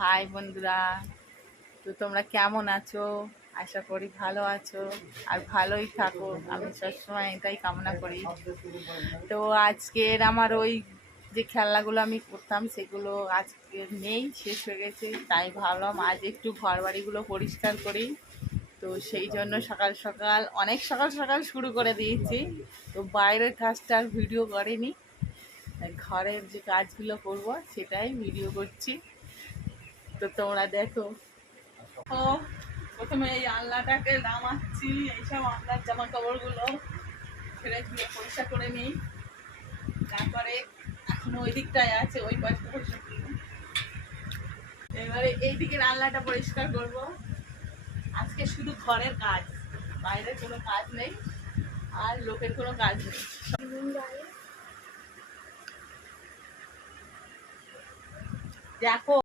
High বন্ধুরা, তো তোমরা কেমন আছো? আশা করি ভালো আছো আর ভালোই থাকো। আমি সবসময় এটাই কামনা করি। তো আজকের আমার ওই যে খেলনাগুলো আমি করতাম সেগুলো আজকে নেই, শেষ হয়ে গেছে। তাই ভাবলাম আজ একটু ঘর বাড়িগুলো পরিষ্কার করি। তো সেই জন্য সকাল সকাল অনেক সকাল সকাল শুরু করে দিয়েছি। তো বাইরের কাজটা আর ভিডিও করিনি, ঘরের যে কাজগুলো করব সেটাই ভিডিও করছি। তো তোমরা দেখো। ও প্রথমে এই আলনাটাকে নামাচ্ছি, এইসব আলনার জামা কাপড়গুলো ছেড়ে ধুয়ে পরিষ্কার করে নিই। তারপরে এখন ওই দিকটায় আছে, ওই পাশটা পরিষ্কার করবো। এবারে এই দিকের আলনাটা পরিষ্কার করব। আজকে শুধু ঘরের কাজ, বাইরের কোনো কাজ নেই আর লোকের কোনো কাজ নেই। দেখো